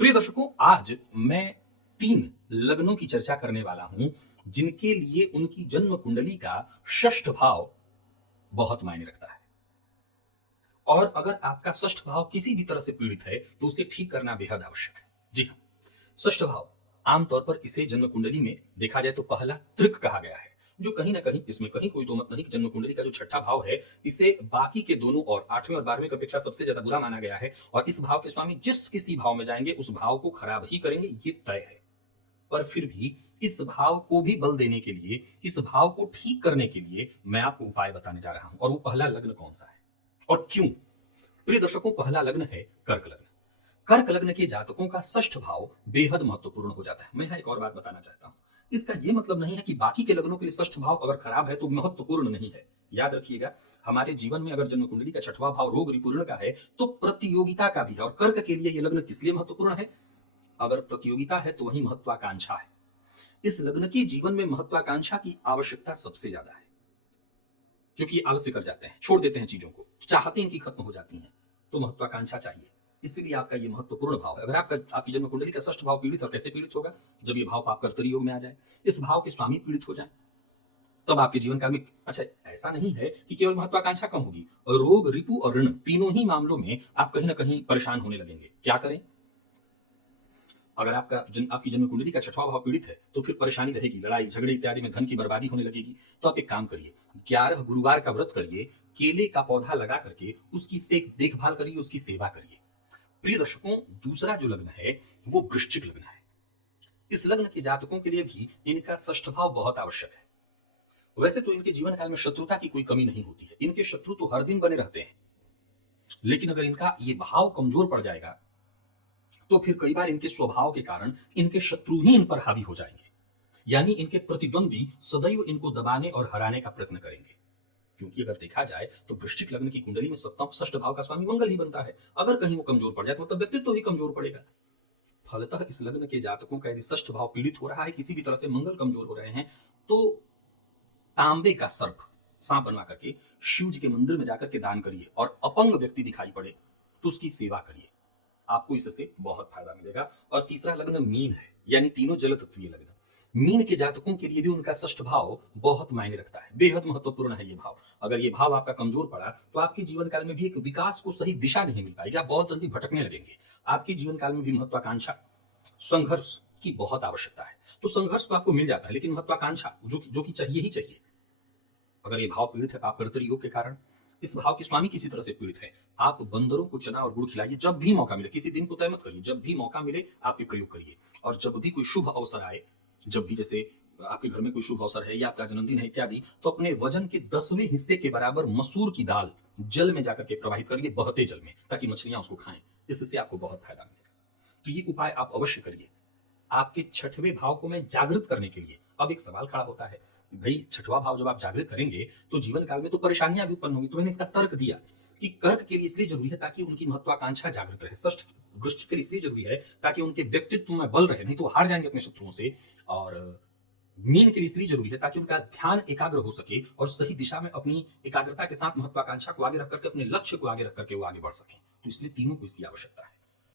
प्रिय दर्शकों, आज मैं 3 लग्नों की चर्चा करने वाला हूं, जिनके लिए उनकी जन्म कुंडली का षष्ठ भाव बहुत मायने रखता है। और अगर आपका षष्ठ भाव किसी भी तरह से पीड़ित है, तो उसे ठीक करना बेहद आवश्यक है। जी हाँ, षष्ठ भाव आमतौर पर इसे जन्म कुंडली में देखा जाए तो पहला त्रिक कहा गया है, जो कहीं ना कहीं इसमें कहीं कोई दो मत नहीं कि जन्म कुंडली का जो छठा भाव है, इसे बाकी के दोनों और 8वें और 12वें की अपेक्षा सबसे ज्यादा बुरा माना गया है। और इस भाव के स्वामी जिस किसी भाव में जाएंगे उस भाव को खराब ही करेंगे, ये तय है। पर फिर भी इस भाव को भी बल देने के लिए, इस भाव को ठीक करने के लिए मैं आपको उपाय बताने जा रहा हूं। और वो पहला लग्न कौन सा है और क्यों? प्रिय दर्शकों, पहला लग्न है कर्क लग्न। कर्क लग्न के जातकों का षष्ठ भाव बेहद महत्वपूर्ण हो जाता है। मैं यहाँ एक और बात बताना चाहता हूँ। इसका यह मतलब नहीं है कि बाकी के लग्नों के लिए षष्ठ भाव अगर खराब है तो महत्वपूर्ण नहीं है। याद रखिएगा, हमारे जीवन में अगर जन्म कुंडली का छठवां भाव रोग रिपूर्ण का है तो प्रतियोगिता का भी है। और कर्क के लिए यह लग्न किस लिए महत्वपूर्ण है? अगर प्रतियोगिता है तो वही महत्वाकांक्षा है। इस लग्न के जीवन में महत्वाकांक्षा की आवश्यकता सबसे ज्यादा है, क्योंकि आलस्य कर जाते हैं, छोड़ देते हैं चीजों को, चाहते इनकी खत्म हो जाती हैं, तो महत्वाकांक्षा चाहिए। इसलिए आपका ये महत्वपूर्ण भाव है। अगर आपकी जन्म कुंडली का षष्ठ भाव पीड़ित, और कैसे पीड़ित होगा? जब ये भाव पाप कर्तरी योग में आ जाए, इस भाव के स्वामी पीड़ित हो जाए, तब आपके जीवन काल में अच्छा ऐसा नहीं है कि केवल महत्वाकांक्षा कम होगी, रोग रिपु और ऋण तीनों ही मामलों में आप कहीं ना कहीं परेशान होने लगेंगे। क्या करें? अगर आपकी जन्म कुंडली का छठवां भाव पीड़ित है तो फिर परेशानी रहेगी, लड़ाई झगड़े इत्यादि में धन की बर्बादी होने लगेगी। तो आप एक काम करिए, 11 गुरुवार का व्रत करिए, केले का पौधा लगा करके उसकी से देखभाल करिए, उसकी सेवा करिए। प्रिय दर्शकों, दूसरा जो लग्न है वो वृश्चिक लग्न है। इस लग्न के जातकों के लिए भी इनका षष्ठ भाव बहुत आवश्यक है। वैसे तो इनके जीवन काल में शत्रुता की कोई कमी नहीं होती है, इनके शत्रु तो हर दिन बने रहते हैं। लेकिन अगर इनका ये भाव कमजोर पड़ जाएगा तो फिर कई बार इनके स्वभाव के कारण इनके शत्रु ही इन पर हावी हो जाएंगे। यानी इनके प्रतिद्वंदी सदैव इनको दबाने और हराने का प्रयत्न करेंगे। क्योंकि अगर देखा जाए तो वृश्चिक लग्न की कुंडली में सप्तम षष्ठ भाव का स्वामी मंगल ही बनता है। अगर कहीं वो कमजोर पड़ जाए तो मतलब व्यक्तित्व ही कमजोर पड़ेगा। फलतः इस लग्न के जातकों का यदि षष्ठ भाव पीड़ित हो रहा है, किसी भी तरह से मंगल कमजोर हो रहे हैं, तो तांबे का सर्प सांप बनवा करके शिव जी के मंदिर में जाकर के दान करिए। और अपंग व्यक्ति दिखाई पड़े तो उसकी सेवा करिए, आपको इससे बहुत फायदा मिलेगा। और तीसरा लग्न मीन है, यानी तीनों जल तत्वीय लग्न। मीन के जातकों के लिए भी उनका षष्ठ भाव बहुत मायने रखता है, बेहद महत्वपूर्ण है ये भाव। अगर ये भाव आपका कमजोर पड़ा तो आपके जीवन काल में भी एक विकास को सही दिशा नहीं मिल पाएगी, आप बहुत जल्दी भटकने लगेंगे। आपके जीवन काल में भी महत्वाकांक्षा, संघर्ष की बहुत आवश्यकता है। तो संघर्ष तो आपको मिल जाता है, लेकिन महत्वाकांक्षा जो कि चाहिए ही चाहिए। अगर ये भाव पीड़ित है पाप कर्तरी योग के कारण, इस भाव के स्वामी किसी तरह से पीड़ित है, आप बंदरों को चना और गुड़ खिलाइए। जब भी मौका मिले, किसी दिन को तय मत करिए, जब भी मौका मिले आप ये प्रयोग करिए। और जब भी कोई शुभ अवसर आए, जब भी जैसे आपके घर में कोई शुभ अवसर है या आपका जन्मदिन है इत्यादि, तो अपने वजन के 10वें हिस्से के बराबर मसूर की दाल जल में जाकर के प्रवाहित करिए, बहते जल में, ताकि मछलियां उसको खाएं। इससे आपको बहुत फायदा मिलेगा। तो ये उपाय आप अवश्य करिए। आपके छठवें भाव को मैं जागृत करने के लिए, अब एक सवाल खड़ा होता है, भाई छठवां भाव जब आप जागृत करेंगे तो जीवन काल में तो परेशानियां भी उत्पन्न होंगी। तो मैंने इसका तर्क दिया कि कर्क के लिए इसलिए जरूरी है ताकि उनकी महत्वाकांक्षा जागृत रहे, षष्ठ वृश्चिक के लिए इसलिए जरूरी है ताकि उनके व्यक्तित्व में बल रहे, नहीं तो हार जाएंगे अपने शत्रुओं से। और मीन के लिए इसलिए जरूरी है ताकि उनका ध्यान एकाग्र हो सके और सही दिशा में अपनी एकाग्रता के साथ महत्वाकांक्षा को आगे रख करके, अपने लक्ष्य को आगे रख करके वो आगे बढ़ सके। तो इसलिए तीनों को इसकी आवश्यकता है।